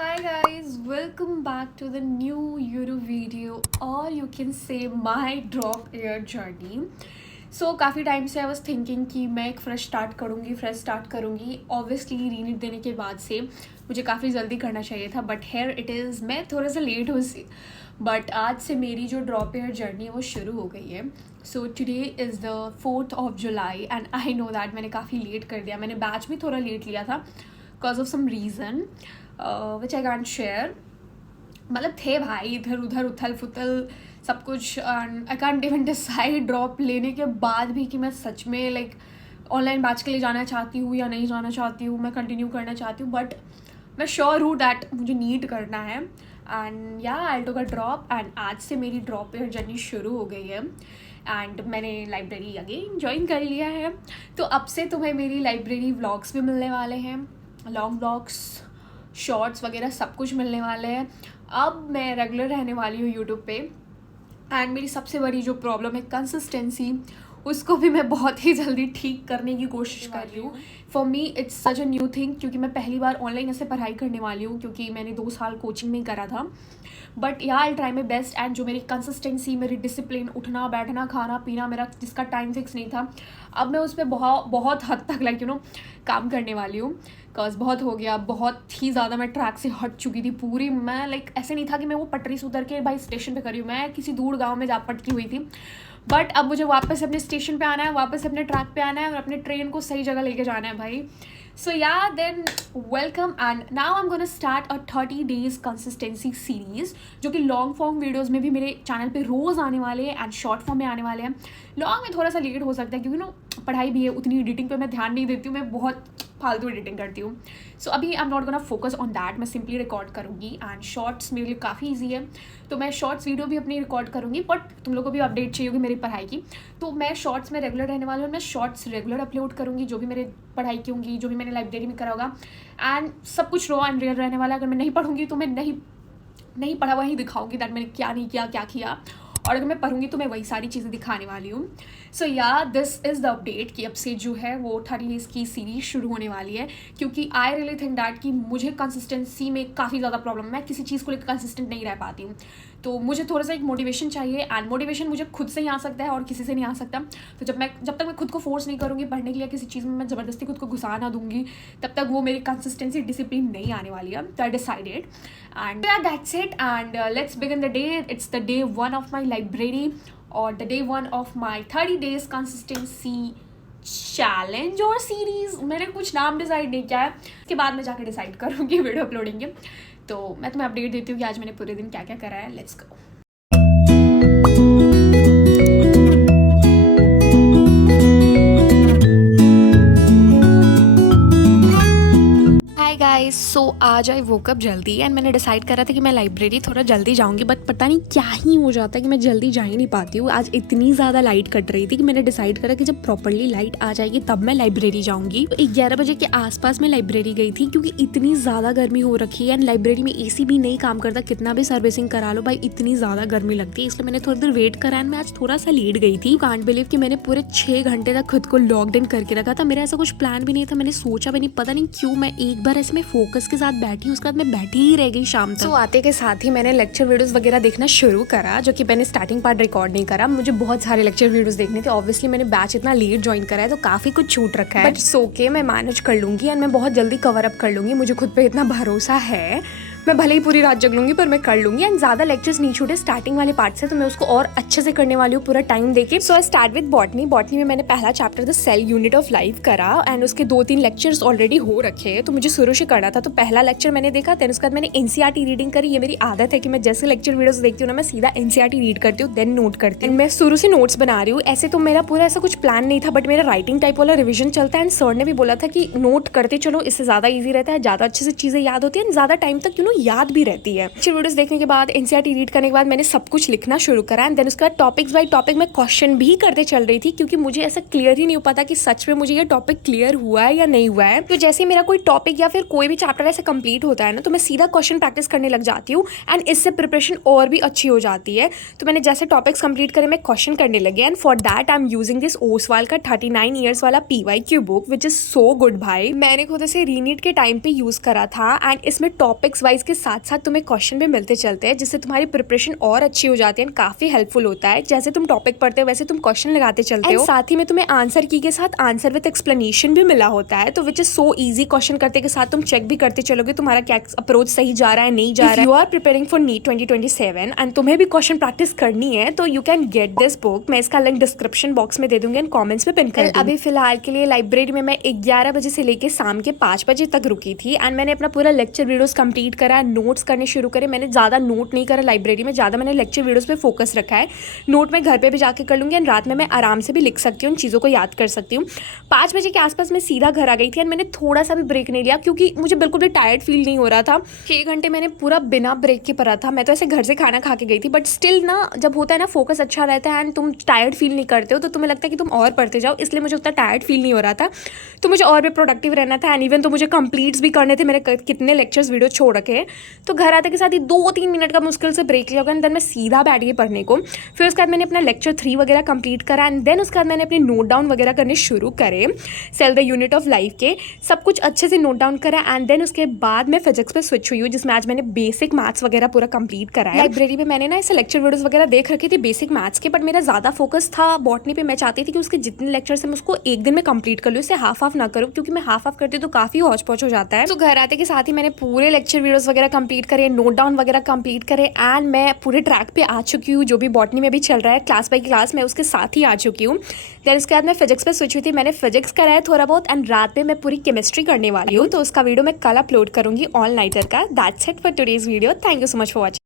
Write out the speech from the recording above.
Hi guys, welcome back to the new YouTube video or you can say my drop year journey. काफ़ी time से I was thinking कि मैं एक fresh start करूँगी obviously रीनीट देने के बाद से मुझे काफ़ी जल्दी करना चाहिए था बट हेयर इट इज़ मैं थोड़ा सा लेट हूँ बट आज से मेरी जो ड्रॉप ईयर जर्नी है वो शुरू हो गई है. So today is the 4th of July and I know that मैंने काफ़ी लेट कर दिया. मैंने बैच भी थोड़ा लेट लिया था because of some reason which I can't share. मतलब थे भाई इधर उधर उथल फुथल सब कुछ. I can't even decide drop लेने के बाद भी कि मैं सच में लाइक ऑनलाइन बैच के लिए जाना चाहती हूँ या नहीं जाना चाहती हूँ, मैं कंटिन्यू करना चाहती हूँ. बट मैं श्योर हूँ दैट मुझे नीट करना है एंड या आई टुक अ ड्रॉप एंड आज से मेरी ड्रॉप ईयर जर्नी शुरू हो गई है एंड मैंने लाइब्रेरी अगेन ज्वाइन कर लिया है. तो अब से तुम्हें मेरी लाइब्रेरी व्लॉग्स भी मिलने वाले हैं, लॉन्ग व्लॉग्स, शॉर्ट्स वगैरह सब कुछ मिलने वाले हैं. अब मैं रेगुलर रहने वाली हूँ यूट्यूब पे एंड मेरी सबसे बड़ी जो प्रॉब्लम है कंसिस्टेंसी, उसको भी मैं बहुत ही जल्दी ठीक करने की कोशिश कर रही हूँ. For me it's such a new thing क्योंकि मैं पहली बार ऑनलाइन ऐसे पढ़ाई करने वाली हूँ क्योंकि मैंने 2 साल कोचिंग में करा था. बट या I try my best and जो मेरी कंसिस्टेंसी, मेरी डिसिप्लिन, उठना बैठना खाना पीना, मेरा जिसका टाइम फिक्स नहीं था, अब मैं उस पर बहुत हद तक काम करने वाली हूँ. बिकॉज बहुत हो गया, बहुत ही ज़्यादा मैं ट्रैक से हट चुकी थी पूरी. मैं ऐसे नहीं था कि मैं वो पटरी से उतर के भाई स्टेशन पे करी हूँ, मैं किसी दूर गाँव में जा पटकी हुई थी. बट अब मुझे वापस अपने स्टेशन पे आना है, वापस अपने ट्रैक पे आना है और अपने ट्रेन को सही जगह लेके जाना है भाई. सो या than welcome and now I am gonna start a 30 days consistency series जो कि लॉन्ग फॉर्म वीडियोज़ में भी मेरे चैनल पे रोज़ आने वाले हैं एंड शॉर्ट फॉर्म में आने वाले हैं. लॉन्ग में थोड़ा सा लेट हो सकता है क्योंकि पढ़ाई भी है, उतनी एडिटिंग पे मैं ध्यान नहीं देती हूँ, मैं बहुत फालतू एडिटिंग करती हूँ. सो अभी I am not gonna focus on that, मैं सिंपली रिकॉर्ड करूँगी एंड शॉर्ट्स मेरे लिए काफ़ी ईजी है तो मैं शॉर्ट्स वीडियो भी अपनी रिकॉर्ड करूँगी. बट तुम लोगों को भी अपडेट चाहिए होगी मेरी पढ़ाई की, तो मैं शॉर्ट्स में रेगुलर रहने वाली हूँ. मैं शॉर्ट्स रेगुलर अपलोड करूँगी जो भी मेरे पढ़ाई की होंगी, जो भी मैंने लाइब्रेरी में करा होगा एंड सब कुछ रॉ एंड रियल रहने वाला है. अगर मैं नहीं पढ़ूँगी तो मैं नहीं पढ़ा हुआ ही दिखाऊँगी दैट मैंने क्या नहीं किया, क्या किया, और अगर मैं पढ़ूँगी तो मैं वही सारी चीज़ें दिखाने वाली हूँ. सो या दिस इज़ द अपडेट कि अब से जो है वो 30 days की सीरीज़ शुरू होने वाली है क्योंकि आई रियली थिंक दैट कि मुझे कंसिस्टेंसी में काफ़ी ज़्यादा प्रॉब्लम है. मैं किसी चीज़ को लेकर कंसिस्टेंट नहीं रह पाती हूँ, तो मुझे थोड़ा सा एक मोटिवेशन चाहिए एंड मोटिवेशन मुझे खुद से ही आ सकता है और किसी से नहीं आ सकता. तो जब तक मैं खुद को फोर्स नहीं करूँगी पढ़ने के लिए, किसी चीज़ में मैं ज़बरदस्ती खुद को घुसा ना दूँगी, तब तक वो मेरी कंसिस्टेंसी डिसिप्लिन नहीं आने वाली है. तो I decided and that's it and let's begin the day. It's the day 1 of my library और the day 1 of my 30 days consistency challenge और सीरीज़. मैंने कुछ नाम डिसाइड नहीं किया है, उसके बाद मैं जाकर डिसाइड करूँगी वीडियो अपलोडिंग के. तो मैं तुम्हें अपडेट देती हूँ कि आज मैंने पूरे दिन क्या क्या करा है. Let's go. गाइस सो आज आई वोकअप जल्दी एंड मैंने डिसाइड करा था कि मैं लाइब्रेरी थोड़ा जल्दी जाऊंगी. बट पता नहीं क्या ही हो जाता है कि मैं जल्दी जा ही नहीं पाती हूँ. आज इतनी ज़्यादा लाइट कट रही थी कि मैंने डिसाइड करा कि जब प्रॉपरली लाइट आ जाएगी तब मैं लाइब्रेरी जाऊंगी. 11 बजे के आसपास मैं लाइब्रेरी गई थी क्योंकि इतनी ज़्यादा गर्मी हो रखी है एंड लाइब्रेरी में AC भी नहीं काम करता, कितना भी सर्विसिंग करा लो भाई इतनी ज़्यादा गर्मी लगती है. इसलिए मैंने थोड़ी देर वेट करा एंड मैं आज थोड़ा सा लेट गई थी. कांट बिलीव कि मैंने पूरे 6 घंटे तक खुद को लॉकड इन करके रखा था. मेरा ऐसा कुछ प्लान भी नहीं था, मैंने सोचा भी नहीं, पता नहीं क्यों मैं एक बार ऐसे में फोकस के साथ बैठी, उसके बाद मैं बैठी ही रह गई शाम तक. तो आते के साथ ही मैंने लेक्चर वीडियोस वगैरह देखना शुरू करा जो कि मैंने स्टार्टिंग पार्ट रिकॉर्ड नहीं करा. मुझे बहुत सारे लेक्चर वीडियोस देखने थे. ऑब्वियसली मैंने बैच इतना लेट ज्वाइन करा है तो काफी कुछ छूट रखा है, बट सो के मैं मैनेज कर लूंगी एंड मैं बहुत जल्दी कवर अप कर लूंगी. मुझे खुद पे इतना भरोसा है. मैं भले ही पूरी रात जग लूंगी पर मैं कर लूंगी एंड ज़्यादा लेक्चर्स नहीं छूटे स्टार्टिंग वाले पार्ट से, तो मैं उसको और अच्छे से करने वाली हूँ पूरा टाइम देके. So I start with botany. Botany में मैंने पहला chapter the cell unit of life करा एंड उसके 2-3 लेक्चर्स ऑलरेडी हो रखे हैं तो मुझे शुरू से करना था. तो पहला लेक्चर मैंने देखा, देन उसके बाद मैंने NCERT रीडिंग करी. ये मेरी आदत है कि मैं जैसे लेक्चर वीडियोस देखती हूँ ना मैं सीधा NCERT रीड करती हूँ देन नोट करती हूँ. मैं शुरू से नोट्स बना रही हूँ. ऐसे तो मेरा पूरा ऐसा कुछ प्लान नहीं था बट मेरा राइटिंग टाइप वाला रिविजन चलता है एंड सर ने भी बोला था कि नोट करते चलो, इससे ज़्यादा ईजी रहता है, ज़्यादा अच्छे से चीज़ें याद होती है एंड ज़्यादा टाइम तक याद भी रहती है. लेक्चर वीडियोस देखने के बाद NCERT रीड करने के बाद मैंने सब कुछ लिखना शुरू करा एंड देन उसके बाद टॉपिक्स बाय टॉपिक मैं क्वेश्चन भी करते चल रही थी क्योंकि मुझे ऐसा क्लियर ही नहीं हो पाता कि सच में मुझे ये टॉपिक क्लियर हुआ है या नहीं हुआ है. तो जैसे मेरा कोई टॉपिक या फिर कोई भी चैप्टर ऐसे कंप्लीट होता है ना तो मैं सीधा क्वेश्चन प्रैक्टिस करने लग जाती हूँ एंड इससे प्रिपरेशन और भी अच्छी हो जाती है. तो मैंने जैसे टॉपिक्स कंप्लीट करे मैं क्वेश्चन करने लगी and for that I am using this Oswal का 39 ईयर्स वाला PYQ book which is so good भाई. मैंने खुद इसे रीनीट के टाइम पे यूज करा था एंड इसमें टॉपिक्स वाइज के साथ साथ तुम्हें क्वेश्चन भी मिलते चलते हैं, जिससे तुम्हारी प्रिपरेशन और अच्छी हो जाती है, काफ़ी हेल्पफुल होता है। जैसे तुम टॉपिक पढ़ते हो वैसे तुम क्वेश्चन लगाते चलते हो, साथ ही में तुम्हें आंसर की के साथ आंसर विद एक्सप्लेनेशन भी मिला होता है, तो which is so easy. Question करते के साथ तुम चेक भी करते चलोगे तुम्हारा क्या अप्रोच सही जा रहा है, नहीं जा रहा है। You are preparing for NEET 2027 and तुम्हें भी क्वेश्चन प्रैक्टिस करनी है, तो you can get this book. मैं इसका लिंक डिस्क्रिप्शन बॉक्स में दे दूंगी एंड कॉमेंट्स में पिन कर दूंगी। अभी फिलहाल के लिए लाइब्रेरी में मैं 11 बजे से लेकर शाम के 5 बजे तक रुकी थी एंड मैंने अपना पूरा लेक्चर वीडियोस कंप्लीट करा, नोट्स करने शुरू करे। मैंने ज़्यादा नोट नहीं करा लाइब्रेरी में, ज़्यादा मैंने लेक्चर वीडियोस पे फोकस रखा है। नोट मैं घर पे भी जाके कर लूँगी एंड रात में मैं आराम से भी लिख सकती हूँ, चीज़ों को याद कर सकती हूँ। 5 बजे के आसपास मैं सीधा घर आ गई थी एंड मैंने थोड़ा सा भी ब्रेक नहीं लिया, क्योंकि मुझे बिल्कुल भी टायर्ड फील नहीं हो रहा था। 6 घंटे मैंने पूरा बिना ब्रेक के पढ़ा था। मैं तो ऐसे घर से खाना खा के गई थी, बट स्टिल ना, जब होता है ना फोकस अच्छा रहता है एंड तुम टायर्ड फील नहीं करते हो, तो तुम्हें लगता है कि तुम और पढ़ते जाओ, इसलिए मुझे उतना टायर्ड फील नहीं हो रहा था। तो मुझे और भी प्रोडक्टिव रहना था एंड इवन तो मुझे कंप्लीट्स भी करने थे। मेरे कितने लेक्चर्स वीडियो छोड़ रखे हैं, तो घर आते के साथ ही 2-3 मिनट का मुश्किल से ब्रेक लिया होगा एंड देन मैं सीधा बैठ गई पढ़ने को। फिर उसके बाद मैंने अपना लेक्चर 3 वगैरह कंप्लीट करा एंड देन उसके बाद मैंने अपने नोट डाउन वगैरह करने शुरू करे, cell the unit of life के सब कुछ अच्छे से नोट डाउन करा एंड देन उसके बाद मैं फिजिक्स पे स्विच हुई हूँ, जिसमें आज मैंने बेसिक मैथ्स वगैरह पूरा कंप्लीट करा है। लाइब्रेरी में मैंने ना ऐसे लेक्चर वीडियोस वगैरह देख रखे थे बेसिक मैथ्स के, बट मेरा ज़्यादा फोकस था बॉटनी पे। मैं चाहती थी कि उसके जितने लेक्चर्स हैं मैं उसको एक दिन में कंप्लीट कर लूँ, इसे हाफ ना करूँ, क्योंकि मैं हाफ करती तो काफ़ी हौच पौच हो जाता है। तो घर आते के साथ ही मैंने पूरे लेक्चर वीडियोस वगैरह कंप्लीट करे, नोट डाउन वगैरह कंप्लीट करे एंड मैं पूरे ट्रैक पे आ चुकी हूँ। जो भी बॉटनी में भी चल रहा है क्लास बाई क्लास, मैं उसके साथ ही आ चुकी हूँ। देन उसके बाद मैं फिजिक्स पे स्विच हुई थी, मैंने फिजिक्स करा है थोड़ा बहुत एंड रात में मैं पूरी केमिस्ट्री करने वाली हूँ, तो उसका वीडियो मैं कल अपलोड करूँगी ऑल नाइटर का। That's it for today's video. Thank you so much for watching.